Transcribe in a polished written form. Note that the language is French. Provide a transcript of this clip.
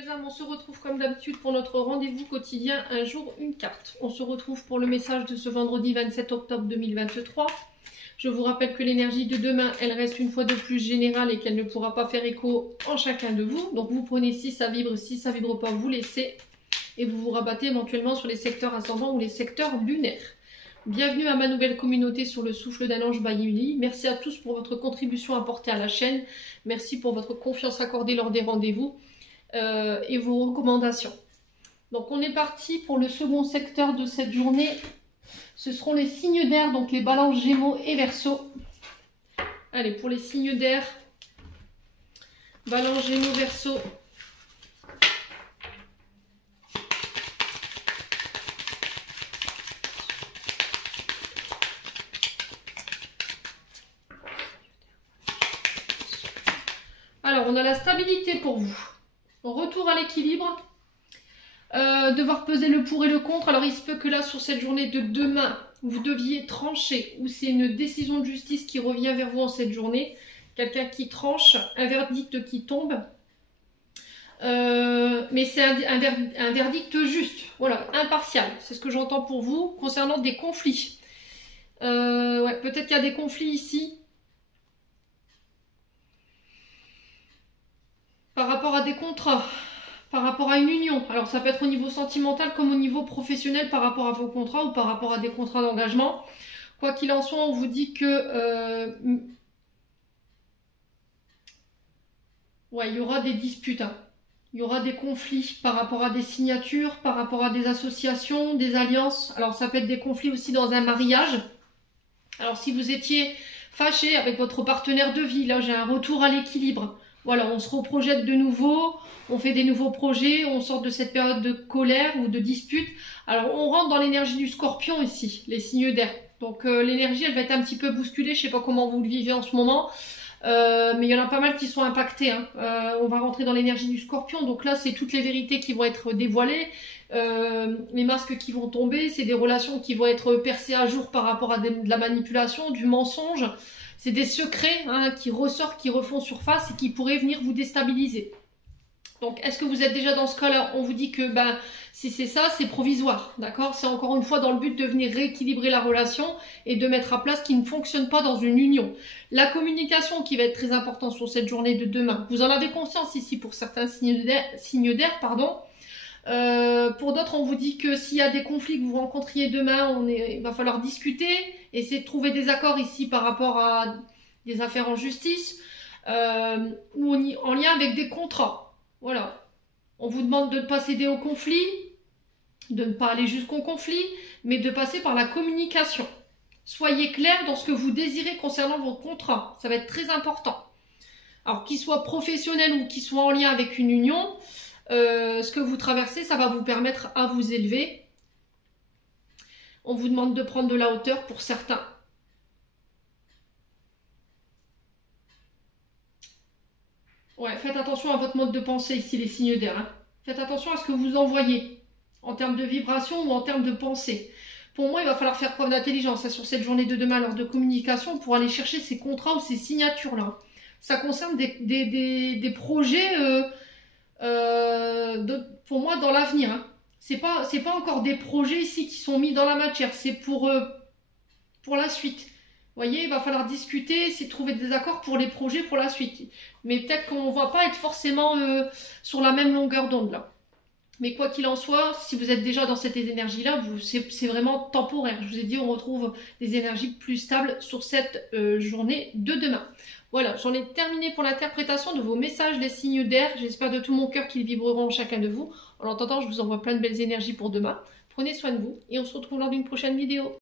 les âmes, on se retrouve comme d'habitude pour notre rendez-vous quotidien, un jour, une carte. On se retrouve pour le message de ce vendredi 27 octobre 2023. Je vous rappelle que l'énergie de demain, elle reste une fois de plus générale et qu'elle ne pourra pas faire écho en chacun de vous. Donc vous prenez si ça vibre pas, vous laissez. Et vous vous rabattez éventuellement sur les secteurs ascendants ou les secteurs lunaires. Bienvenue à ma nouvelle communauté sur le souffle d'un ange by Yuli. Merci à tous pour votre contribution apportée à la chaîne. Merci pour votre confiance accordée lors des rendez-vous et vos recommandations. Donc on est parti pour le second secteur de cette journée. Ce seront les signes d'air, donc les balances, gémeaux et verseaux. Allez, pour les signes d'air, balance, gémeaux, verseaux. Alors, on a la stabilité pour vous. Retour à l'équilibre. Devoir peser le pour et le contre. Alors, il se peut que là, sur cette journée de demain, vous deviez trancher. Ou c'est une décision de justice qui revient vers vous en cette journée. Quelqu'un qui tranche, un verdict qui tombe. Mais c'est un verdict juste. Voilà, impartial. C'est ce que j'entends pour vous concernant des conflits. Ouais, peut-être qu'il y a des conflits ici. Par rapport à des contrats, par rapport à une union. Alors ça peut être au niveau sentimental comme au niveau professionnel par rapport à vos contrats ou par rapport à des contrats d'engagement. Quoi qu'il en soit, on vous dit que ouais, il y aura des disputes. Hein. Il y aura des conflits par rapport à des signatures, par rapport à des associations, des alliances. Alors ça peut être des conflits aussi dans un mariage. Alors si vous étiez fâché avec votre partenaire de vie, là j'ai un retour à l'équilibre. Voilà, on se reprojette de nouveau, on fait des nouveaux projets, on sort de cette période de colère ou de dispute. Alors, on rentre dans l'énergie du scorpion ici, les signes d'air. Donc, l'énergie, elle va être un petit peu bousculée. Je sais pas comment vous le vivez en ce moment, mais il y en a pas mal qui sont impactés. Hein. On va rentrer dans l'énergie du scorpion. Donc là, c'est toutes les vérités qui vont être dévoilées, les masques qui vont tomber, c'est des relations qui vont être percées à jour par rapport à de la manipulation, du mensonge. C'est des secrets hein, qui ressortent, qui refont surface et qui pourraient venir vous déstabiliser. Donc, est-ce que vous êtes déjà dans ce cas-là? On vous dit que ben, si c'est ça, c'est provisoire. D'accord? C'est encore une fois dans le but de venir rééquilibrer la relation et de mettre à place ce qui ne fonctionne pas dans une union. La communication qui va être très importante sur cette journée de demain. Vous en avez conscience ici pour certains signes d'air, pardon. Pour d'autres, on vous dit que s'il y a des conflits que vous rencontriez demain, il va falloir discuter, essayer de trouver des accords ici par rapport à des affaires en justice ou en lien avec des contrats. Voilà. On vous demande de ne pas céder au conflit, de ne pas aller jusqu'au conflit, mais de passer par la communication. Soyez clair dans ce que vous désirez concernant vos contrats. Ça va être très important. Alors, qu'ils soient professionnels ou qu'ils soient en lien avec une union, ce que vous traversez, ça va vous permettre à vous élever. On vous demande de prendre de la hauteur pour certains. Ouais, faites attention à votre mode de pensée ici, les signes d'air. Hein. Faites attention à ce que vous envoyez en termes de vibration ou en termes de pensée. Pour moi, il va falloir faire preuve d'intelligence sur cette journée de demain lors de communication pour aller chercher ces contrats ou ces signatures-là. Ça concerne des projets... pour moi dans l'avenir. Hein. C'est pas encore des projets ici qui sont mis dans la matière, c'est pour la suite. Vous voyez, il va falloir discuter, essayer de trouver des accords pour les projets pour la suite. Mais peut-être qu'on va pas être forcément sur la même longueur d'onde là. Mais quoi qu'il en soit, si vous êtes déjà dans cette énergie-là, c'est vraiment temporaire. Je vous ai dit, on retrouve des énergies plus stables sur cette journée de demain. Voilà, j'en ai terminé pour l'interprétation de vos messages, les signes d'air. J'espère de tout mon cœur qu'ils vibreront en chacun de vous. En attendant, je vous envoie plein de belles énergies pour demain. Prenez soin de vous et on se retrouve lors d'une prochaine vidéo.